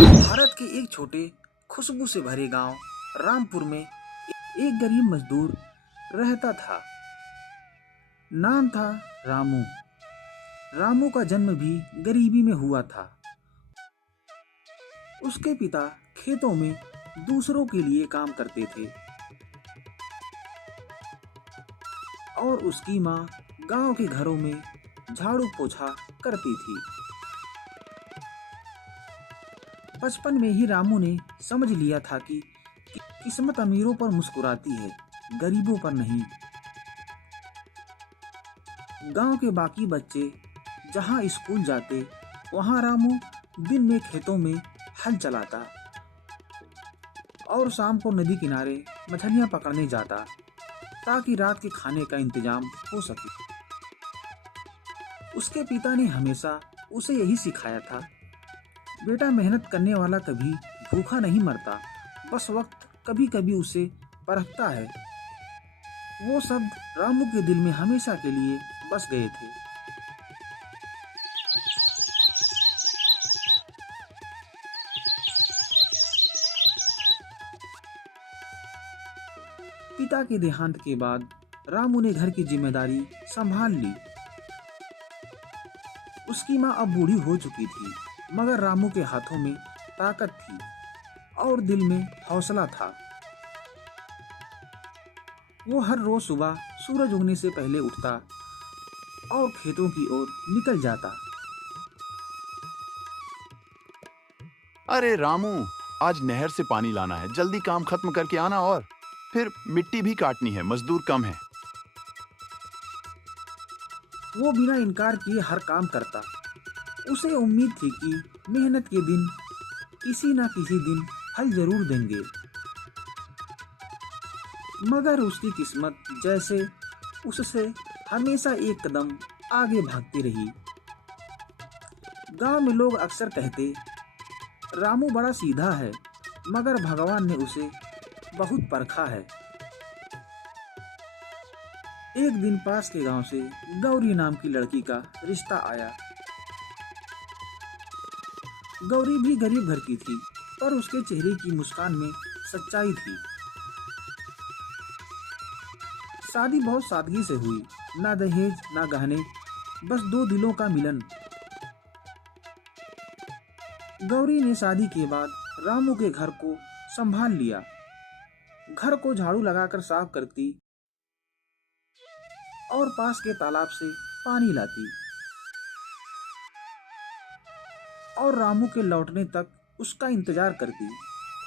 भारत के एक छोटे खुशबू से भरे गांव रामपुर में एक गरीब मजदूर रहता था। नाम था रामू। रामू का जन्म भी गरीबी में हुआ था। उसके पिता खेतों में दूसरों के लिए काम करते थे और उसकी माँ गांव के घरों में झाड़ू पोछा करती थी। बचपन में ही रामू ने समझ लिया था कि किस्मत अमीरों पर मुस्कुराती है, गरीबों पर नहीं। गांव के बाकी बच्चे जहां स्कूल जाते, वहां रामू दिन में खेतों में हल चलाता और शाम को नदी किनारे मछलियां पकड़ने जाता ताकि रात के खाने का इंतजाम हो सके। उसके पिता ने हमेशा उसे यही सिखाया था, बेटा मेहनत करने वाला कभी भूखा नहीं मरता, बस वक्त कभी कभी उसे परखता है। वो शब्द रामू के दिल में हमेशा के लिए बस गए थे। पिता के देहांत के बाद रामू ने घर की जिम्मेदारी संभाल ली। उसकी माँ अब बूढ़ी हो चुकी थी, मगर रामू के हाथों में ताकत थी और दिल में हौसला था। वो हर रोज सुबह सूरज उगने से पहले उठता और खेतों की ओर निकल जाता। अरे रामू, आज नहर से पानी लाना है, जल्दी काम खत्म करके आना। और फिर मिट्टी भी काटनी है, मजदूर कम है। वो बिना इनकार किए हर काम करता। उसे उम्मीद थी कि मेहनत के दिन किसी न किसी दिन फल जरूर देंगे, मगर उसकी किस्मत जैसे उससे हमेशा एक कदम आगे भागती रही। गांव में लोग अक्सर कहते, रामू बड़ा सीधा है, मगर भगवान ने उसे बहुत परखा है। एक दिन पास के गांव से गौरी नाम की लड़की का रिश्ता आया। गौरी भी गरीब घर की थी, पर उसके चेहरे की मुस्कान में सच्चाई थी। शादी बहुत सादगी से हुई, ना दहेज ना गहने, बस दो दिलों का मिलन। गौरी ने शादी के बाद रामू के घर को संभाल लिया। घर को झाड़ू लगाकर साफ करती और पास के तालाब से पानी लाती और रामू के लौटने तक उसका इंतजार करती।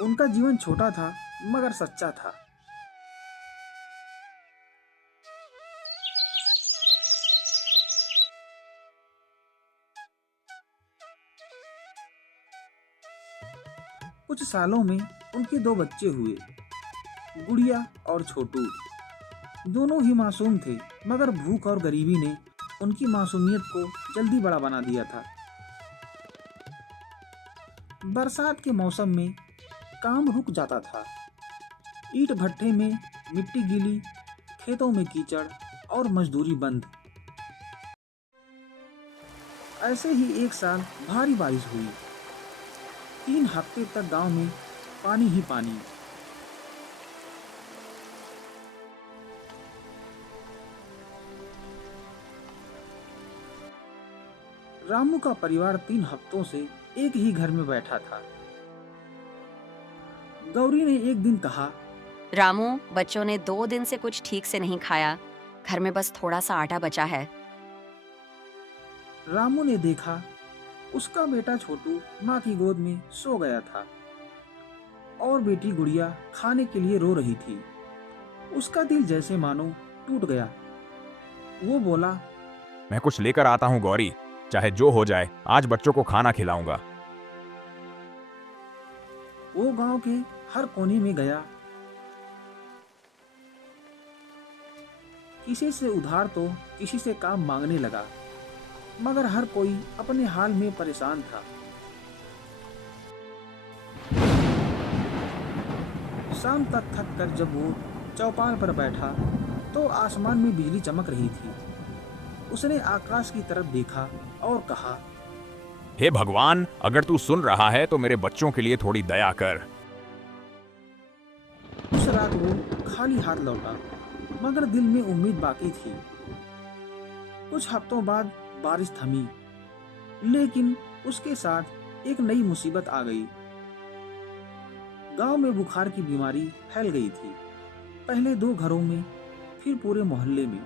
उनका जीवन छोटा था मगर सच्चा था। कुछ सालों में उनके दो बच्चे हुए, गुड़िया और छोटू। दोनों ही मासूम थे, मगर भूख और गरीबी ने उनकी मासूमियत को जल्दी बड़ा बना दिया था। बरसात के मौसम में काम रुक जाता था। ईंट भट्ठे में मिट्टी गीली, खेतों में कीचड़ और मजदूरी बंद। ऐसे ही एक साल भारी बारिश हुई। 3 हफ्ते तक गांव में पानी ही पानी। रामू का परिवार 3 हफ्तों से एक ही घर में बैठा था। गौरी ने एक दिन कहा, रामू, बच्चों ने 2 दिन से कुछ ठीक से नहीं खाया। घर में बस थोड़ा सा आटा बचा है। रामू ने देखा उसका बेटा छोटू माँ की गोद में सो गया था और बेटी गुड़िया खाने के लिए रो रही थी। उसका दिल जैसे मानो टूट गया। वो बोला, मैं कुछ लेकर आता हूँ गौरी, चाहे जो हो जाए, आज बच्चों को खाना खिलाऊंगा। वो गांव के हर कोने में गया। किसी से उधार तो किसी से काम मांगने लगा, मगर हर कोई अपने हाल में परेशान था। शाम तक थक कर जब वो चौपाल पर बैठा तो आसमान में बिजली चमक रही थी। उसने आकाश की तरफ देखा और कहा, हे भगवान, अगर तू सुन रहा है तो मेरे बच्चों के लिए थोड़ी दया कर। उस रात वो खाली हाथ लौटा, मगर दिल में उम्मीद बाकी थी। कुछ हफ्तों बाद बारिश थमी, लेकिन उसके साथ एक नई मुसीबत आ गई। गांव में बुखार की बीमारी फैल गई थी, पहले 2 घरों में, फिर पूरे मोहल्ले में।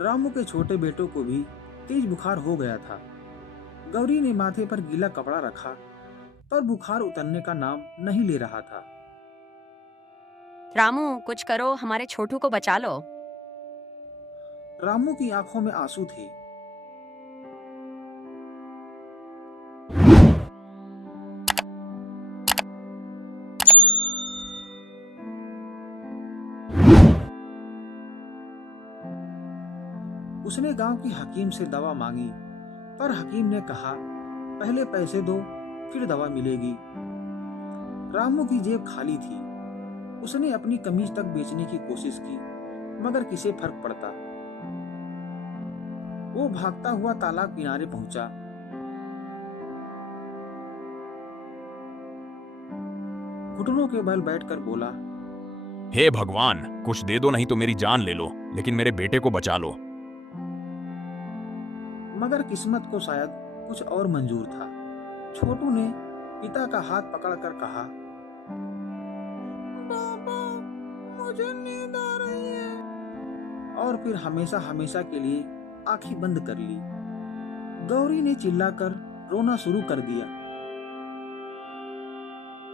रामू के छोटे बेटों को भी तेज बुखार हो गया था। गौरी ने माथे पर गीला कपड़ा रखा, पर बुखार उतरने का नाम नहीं ले रहा था। रामू, कुछ करो, हमारे छोटू को बचा लो। रामू की आंखों में आंसू थे। उसने गांव की हकीम से दवा मांगी, पर हकीम ने कहा, पहले पैसे दो, फिर दवा मिलेगी। रामू की जेब खाली थी। उसने अपनी कमीज तक बेचने की कोशिश की, मगर किसे फर्क पड़ता। वो भागता हुआ तालाब किनारे पहुंचा। घुटनों के बल बैठकर बोला, हे भगवान, कुछ दे दो, नहीं तो मेरी जान ले लो, लेकिन मेरे बेटे को बचा लो। मगर किस्मत को शायद कुछ और मंजूर था। छोटू ने पिता का हाथ पकड़कर कहा, पापा, मुझे नींद आ रही है, और फिर हमेशा हमेशा के लिए आंखें बंद कर ली। गौरी ने चिल्लाकर रोना शुरू कर दिया।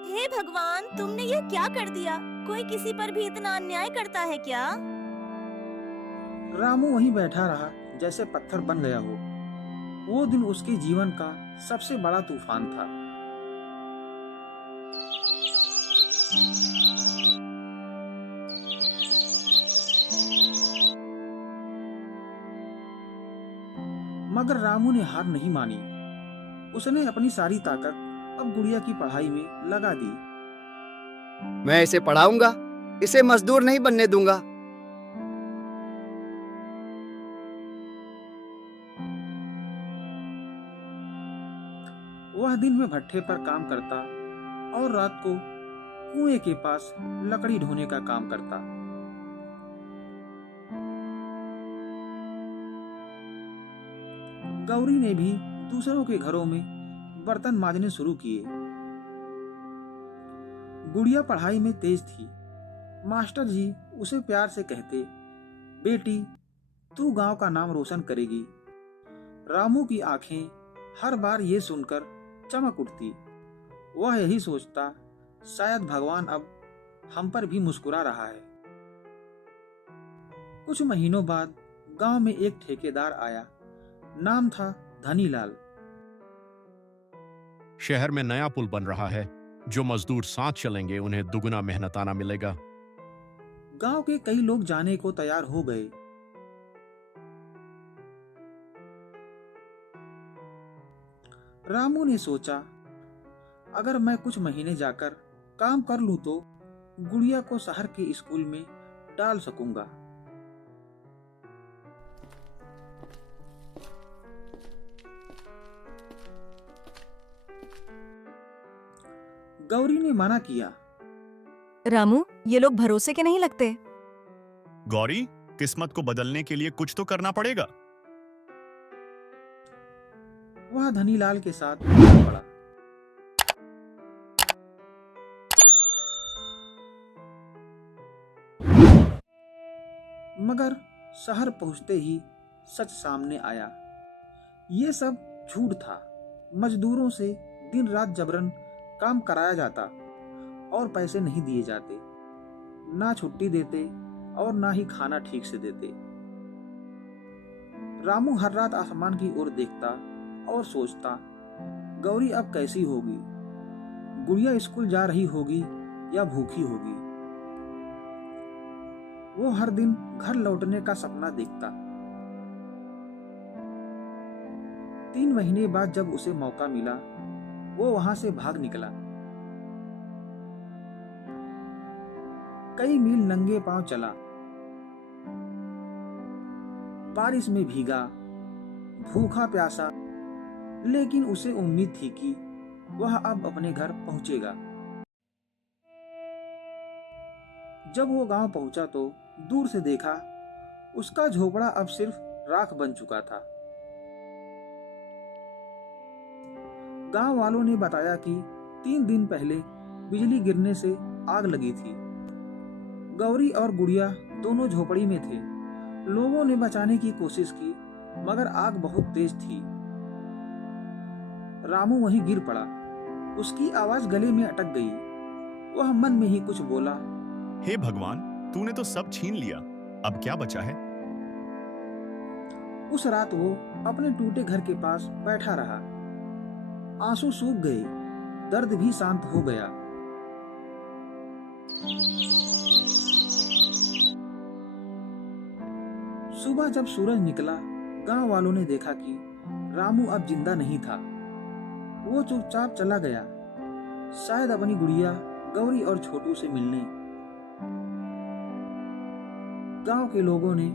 हे भगवान, तुमने ये क्या कर दिया? कोई किसी पर भी इतना अन्याय करता है क्या? रामू वहीं बैठा रहा, जैसे पत्थर बन गया हो। वो दिन उसके जीवन का सबसे बड़ा तूफान था। मगर रामू ने हार नहीं मानी। उसने अपनी सारी ताकत अब गुड़िया की पढ़ाई में लगा दी। मैं इसे पढ़ाऊंगा, इसे मजदूर नहीं बनने दूंगा। वह दिन में भट्ठे पर काम करता और रात को कुएं के पास लकड़ी ढोने का काम करता। गौरी ने भी दूसरों के घरों में बर्तन मांजने शुरू किए। गुड़िया पढ़ाई में तेज थी। मास्टर जी उसे प्यार से कहते, बेटी, तू गांव का नाम रोशन करेगी। रामू की आंखें हर बार ये सुनकर चमक उठती। वह यही सोचता, शायद भगवान अब हम पर भी मुस्कुरा रहा है। कुछ महीनों बाद गांव में एक ठेकेदार आया। नाम था धनीलाल। शहर में नया पुल बन रहा है। जो मजदूर साथ चलेंगे उन्हें दुगना मेहनताना मिलेगा। गांव के कई लोग जाने को तैयार हो गए। रामू ने सोचा, अगर मैं कुछ महीने जाकर काम कर लूं तो गुड़िया को शहर के स्कूल में डाल सकूंगा। गौरी ने मना किया। रामू, ये लोग भरोसे के नहीं लगते। गौरी, किस्मत को बदलने के लिए कुछ तो करना पड़ेगा। वह धनीलाल के साथ पड़ा। मगर शहर पहुंचते ही सच सामने आया। ये सब झूठ था। मजदूरों से दिन रात जबरन काम कराया जाता और पैसे नहीं दिए जाते। ना छुट्टी देते और ना ही खाना ठीक से देते। रामू हर रात आसमान की ओर देखता और सोचता, गौरी अब कैसी होगी? गुड़िया स्कूल जा रही होगी या भूखी होगी? वो हर दिन घर लौटने का सपना देखता। 3 महीने बाद जब उसे मौका मिला, वो वहां से भाग निकला। कई मील नंगे पांव चला, बारिश में भीगा, भूखा प्यासा, लेकिन उसे उम्मीद थी कि वह अब अपने घर पहुंचेगा। जब वो गांव पहुंचा तो दूर से देखा उसका झोपड़ा अब सिर्फ राख बन चुका था। गांव वालों ने बताया कि 3 दिन पहले बिजली गिरने से आग लगी थी। गौरी और गुड़िया दोनों झोपड़ी में थे। लोगों ने बचाने की कोशिश की, मगर आग बहुत तेज थी। रामू वहीं गिर पड़ा। उसकी आवाज गले में अटक गई। वह मन में ही कुछ बोला, हे भगवान, तूने तो सब छीन लिया, अब क्या बचा है? उस रात वो अपने टूटे घर के पास बैठा रहा। आंसू सूख गए, दर्द भी शांत हो गया। सुबह जब सूरज निकला, गांव वालों ने देखा कि रामू अब जिंदा नहीं था। वो चुपचाप चला गया, शायद अपनी गुड़िया गौरी और छोटू से मिलने। गांव के लोगों ने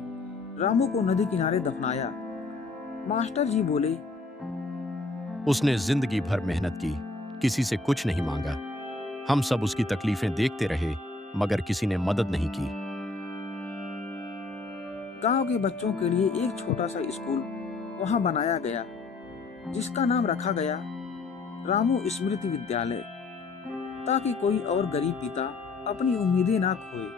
रामू को नदी किनारे दफनाया। मास्टर जी बोले, उसने जिंदगी भर मेहनत की, किसी से कुछ नहीं मांगा। हम सब उसकी तकलीफें देखते रहे, मगर किसी ने मदद नहीं की। गांव के बच्चों के लिए एक छोटा सा स्कूल वहां बनाया गया, जिसका नाम रखा गया रामू स्मृति विद्यालय, ताकि कोई और गरीब पिता अपनी उम्मीदें ना खोए।